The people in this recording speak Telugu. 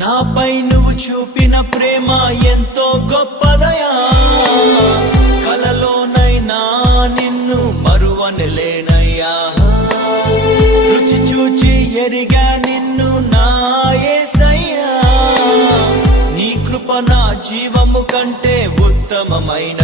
నాపై నువ్వు చూపిన ప్రేమ ఎంతో గొప్పదయా, కలలోనైనా నిన్ను మరువనలేనయ్యా. రుచి చూచి ఎరిగా నిన్ను నా యేసయ్యా, నీ కృప నా జీవము కంటే ఉత్తమమైన